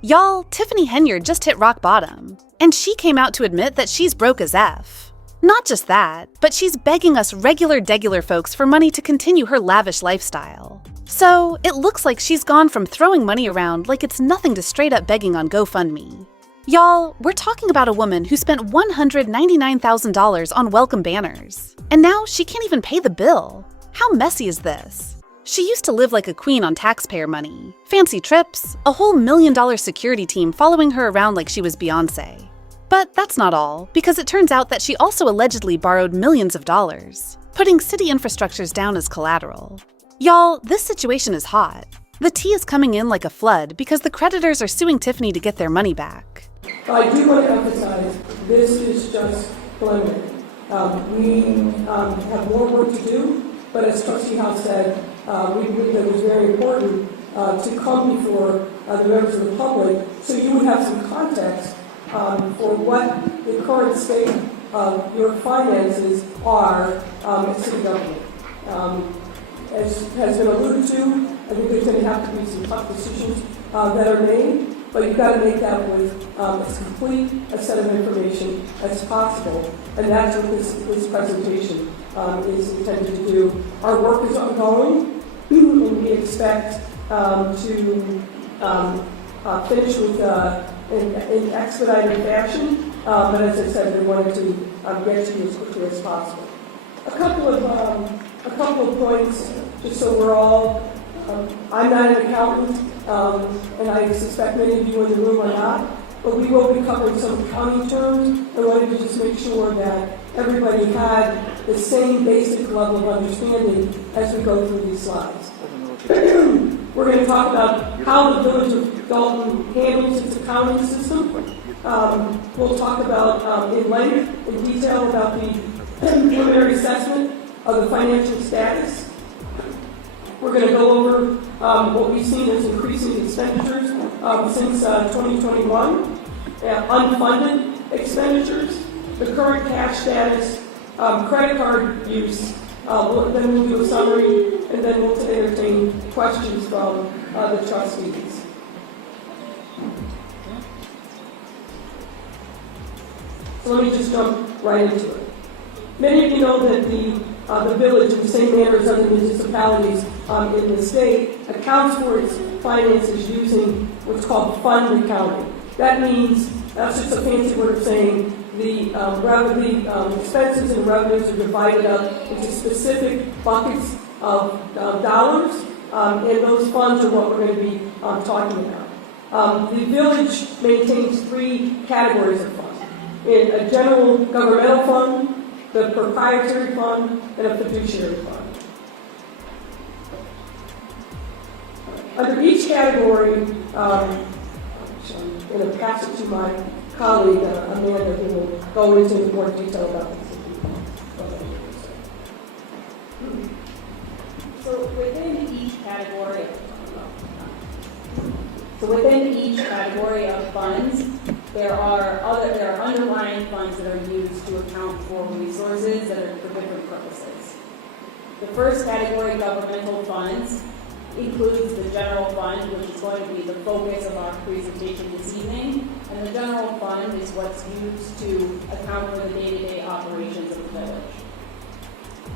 Y'all, Tiffany Henyard just hit rock bottom, and she came out to admit that she's broke as F. Not just that, but she's begging us regular folks for money to continue her lavish lifestyle. So, it looks like she's gone from throwing money around like it's nothing to straight up begging on GoFundMe. Y'all, we're talking about a woman who spent $199,000 on welcome banners, and now she can't even pay the bill. How messy is this? She used to live like a queen on taxpayer money. Fancy trips, a whole $1 million security team following her around like she was Beyoncé. But that's not all, because it turns out that she also allegedly borrowed millions of dollars, putting city infrastructures down as collateral. Y'all, this situation is hot. The tea is coming in like a flood because the creditors are suing Tiffany to get their money back. I do want to emphasize, this is just preliminary. We have more work to do, but as Trustee House said, we believe that it was very important to come before the members of the public so you would have some context for what the current state of your finances are in city government. As has been alluded to, I think there's going to have to be some tough decisions that are made, but you've got to make that with as complete a set of information as possible, and that's what this presentation is intended to do. Our work is ongoing, and we expect to finish with in expedited fashion, but as I said, we wanted to get to you as quickly as possible. A couple of points, just so we're all. I'm not an accountant, and I suspect many of you in the room are not, but we will be covering some accounting terms. I wanted to just make sure that everybody had the same basic level of understanding as we go through these slides. We're going to talk about how the Village of Dalton handles its accounting system. We'll talk about in length, in detail, about the preliminary assessment of the financial status. We're going to go over what we've seen as increasing expenditures since 2021, unfunded expenditures, the current cash status, credit card use. Then we'll do a summary, and then we'll entertain questions from the trustees. So let me just jump right into it. Many of you know that the village, in the same manner as other municipalities in the state, accounts for its finances using what's called fund accounting. That means, that's just a fancy word of saying the expenses and revenues are divided up into specific buckets of dollars, and those funds are what we're going to be talking about. The village maintains three categories of funds: a general governmental fund, the proprietary fund, and a fiduciary fund. Under each category, I'm going to pass it to my colleague, Amanda, who will go into more detail about this. So within each category of funds, there are underlying funds that are used to account for resources that are for different purposes. The first category, governmental funds, includes the general fund, which is going to be the focus of our presentation this evening, and the general fund is what's used to account for the day-to-day operations of the village.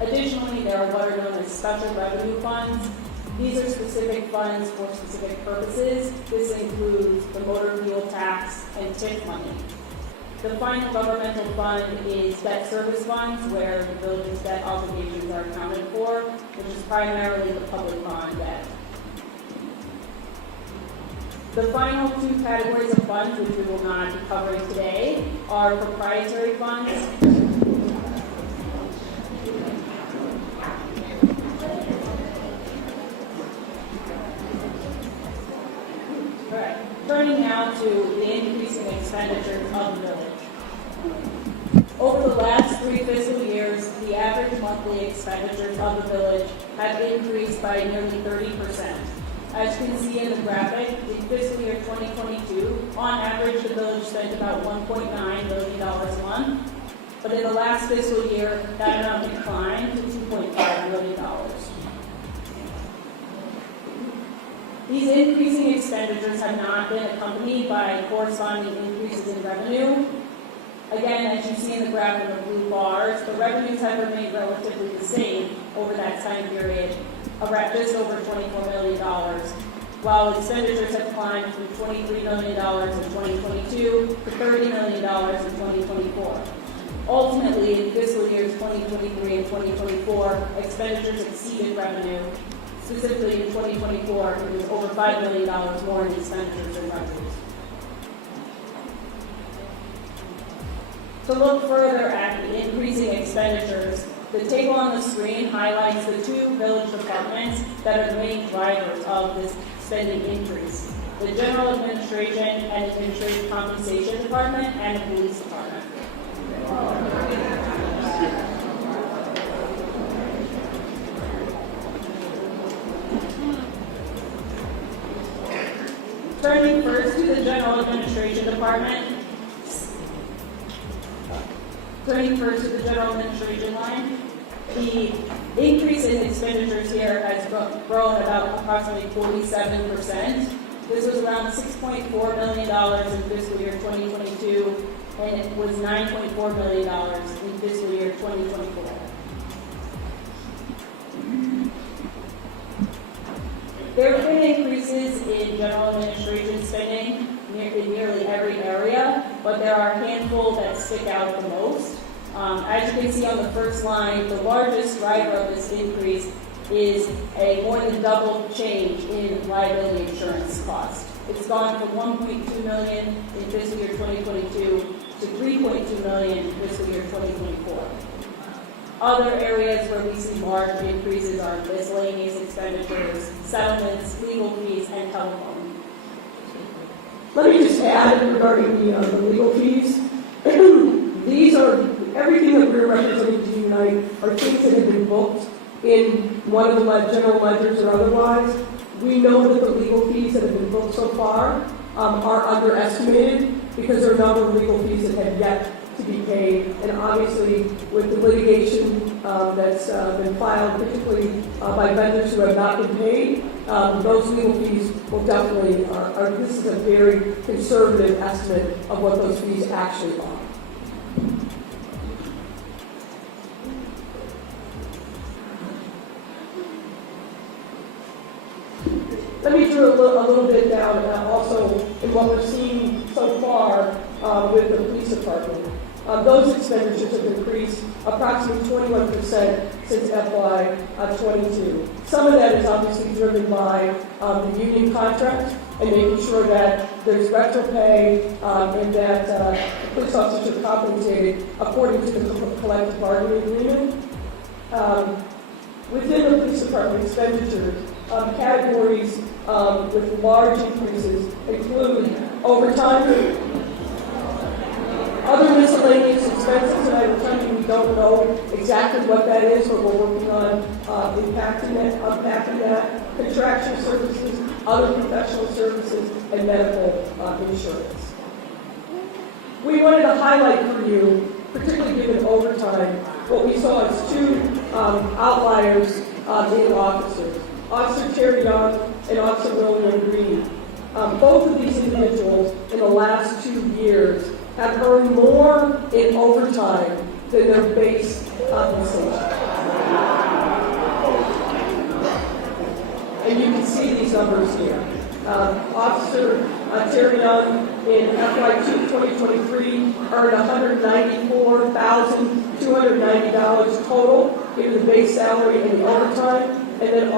Additionally, there are what are known as special revenue funds. These are specific funds for specific purposes. This includes the motor fuel tax and TIF money. The final governmental fund is debt service funds, where the village's debt obligations are accounted for, which is primarily the public bond debt. The final two categories of funds, which we will not be covering today, are proprietary funds. All right, turning now to the increasing expenditures of the village. Over the last 3 fiscal years, the average monthly expenditures of the village have increased by nearly 30%. As you can see in the graphic, in fiscal year 2022, on average, the village spent about $1.9 million a month. But in the last fiscal year, that amount declined to $2.5 million. These increasing expenditures have not been accompanied by corresponding increases in revenue. Again, as you see in the graph in the blue bars, the revenues have remained relatively the same over that time period, around just over $24 million, while expenditures have climbed from $23 million in 2022 to $30 million in 2024. Ultimately, in fiscal years 2023 and 2024, expenditures exceeded revenue. Specifically in 2024, it was over $5 million more in expenditures than revenues. To look further at the increasing expenditures, the table on the screen highlights the two village departments that are the main drivers of this spending increase: the General Administration and Administrative Compensation Department and the Police Department. Turning first to the General Administration Department. Turning first to the General Administration line, the increase in expenditures here has grown about approximately 47%. This was around $6.4 million in fiscal year 2022, and it was $9.4 million in fiscal year 2024. There have been increases in general administration spending in nearly every area, but there are a handful that stick out the most. As you can see on the first line, the largest driver of this increase is a more than double change in liability insurance cost. It's gone from $1.2 million in fiscal year 2022 to $3.2 million in fiscal year 2024. Other areas where we see large increases are miscellaneous expenditures, settlements, legal fees, and telephone. Let me just add regarding the legal fees. These are, everything that we're representing to Unite are things that have been booked in one of the general ledgers or otherwise. We know that the legal fees that have been booked so far are underestimated because there are a number of legal fees that have yet to be paid. And obviously, with the litigation that's been filed, particularly by vendors who have not been paid, those legal fees will definitely, this is a very conservative estimate of what those fees actually are. Let me drill a little bit down also in what we're seeing so far with the police department. Those expenditures have increased approximately 21% since FY22. Some of that is obviously driven by the union contract and making sure that there's retro pay and that the police officers are compensated according to the collective bargaining agreement. Within the police department expenditures, categories with large increases include overtime, other miscellaneous expenses, and I will tell you we don't know exactly what that is, but we're working on unpacking that, contractual services, other professional services, and medical insurance. We wanted to highlight for you, particularly given overtime, what we saw as two outliers in officers. Officer Terry Young and Officer William Green. Both of these individuals in the last 2 years have earned more in overtime than their base compensation. And you can see these numbers here. Officer Terry Young in FY 2023 earned $194,290 total in the base salary and the overtime. And then in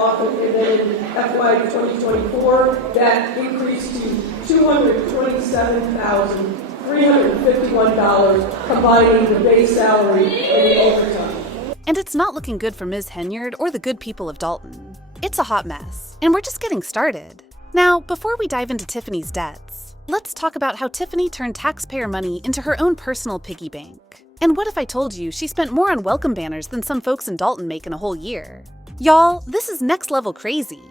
FY 2024, that increased to $227,351, combining the base salary and the overtime. And it's not looking good for Ms. Henyard or the good people of Dalton. It's a hot mess, and we're just getting started. Now, before we dive into Tiffany's debts, let's talk about how Tiffany turned taxpayer money into her own personal piggy bank. And what if I told you she spent more on welcome banners than some folks in Dalton make in a whole year? Y'all, this is next level crazy.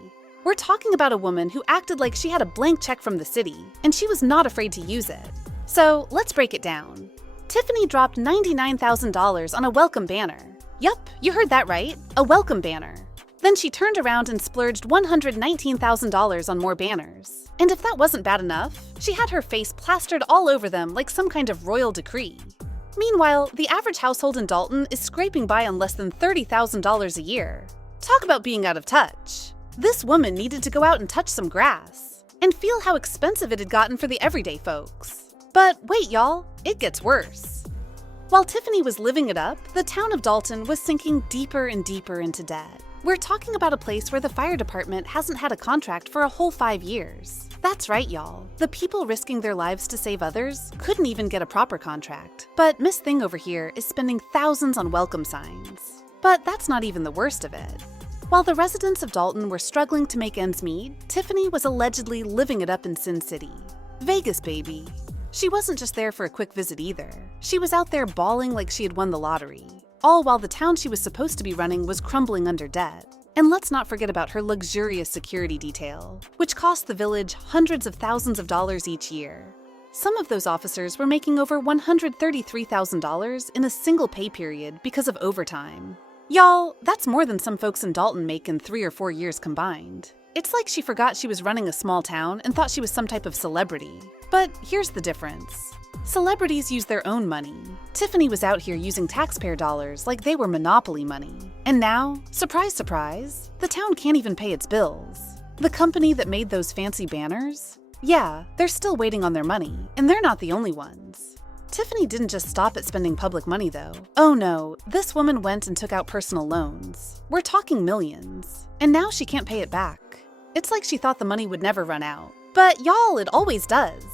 We're talking about a woman who acted like she had a blank check from the city, and she was not afraid to use it. So let's break it down. Tiffany dropped $99,000 on a welcome banner. Yup, you heard that right, a welcome banner. Then she turned around and splurged $119,000 on more banners. And if that wasn't bad enough, she had her face plastered all over them like some kind of royal decree. Meanwhile, the average household in Dalton is scraping by on less than $30,000 a year. Talk about being out of touch. This woman needed to go out and touch some grass and feel how expensive it had gotten for the everyday folks. But wait, y'all, it gets worse. While Tiffany was living it up, the town of Dalton was sinking deeper and deeper into debt. We're talking about a place where the fire department hasn't had a contract for a whole 5 years. That's right, y'all. The people risking their lives to save others couldn't even get a proper contract. But Miss Thing over here is spending thousands on welcome signs. But that's not even the worst of it. While the residents of Dalton were struggling to make ends meet, Tiffany was allegedly living it up in Sin City. Vegas, baby. She wasn't just there for a quick visit either. She was out there bawling like she had won the lottery. All while the town she was supposed to be running was crumbling under debt. And let's not forget about her luxurious security detail, which cost the village hundreds of thousands of dollars each year. Some of those officers were making over $133,000 in a single pay period because of overtime. Y'all, that's more than some folks in Dalton make in 3 or 4 years combined. It's like she forgot she was running a small town and thought she was some type of celebrity. But here's the difference. Celebrities use their own money. Tiffany was out here using taxpayer dollars like they were monopoly money. And now, surprise, surprise, the town can't even pay its bills. The company that made those fancy banners? Yeah, they're still waiting on their money, and they're not the only ones. Tiffany didn't just stop at spending public money, though. Oh no, this woman went and took out personal loans. We're talking millions. And now she can't pay it back. It's like she thought the money would never run out. But y'all, it always does.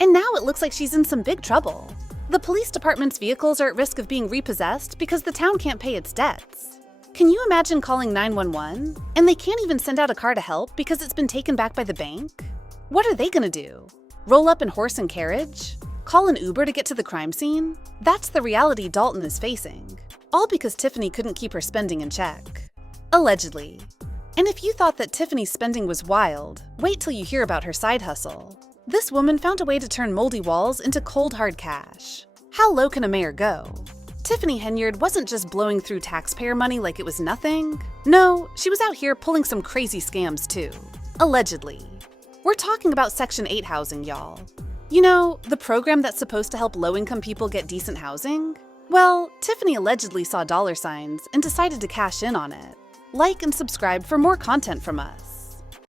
And now it looks like she's in some big trouble. The police department's vehicles are at risk of being repossessed because the town can't pay its debts. Can you imagine calling 911? And they can't even send out a car to help because it's been taken back by the bank? What are they gonna do? Roll up in horse and carriage? Call an Uber to get to the crime scene? That's the reality Dalton is facing. All because Tiffany couldn't keep her spending in check. Allegedly. And if you thought that Tiffany's spending was wild, wait till you hear about her side hustle. This woman found a way to turn moldy walls into cold hard cash. How low can a mayor go? Tiffany Henyard wasn't just blowing through taxpayer money like it was nothing. No, she was out here pulling some crazy scams too. Allegedly. We're talking about Section 8 housing, y'all. You know, the program that's supposed to help low-income people get decent housing? Well, Tiffany allegedly saw dollar signs and decided to cash in on it. Like and subscribe for more content from us.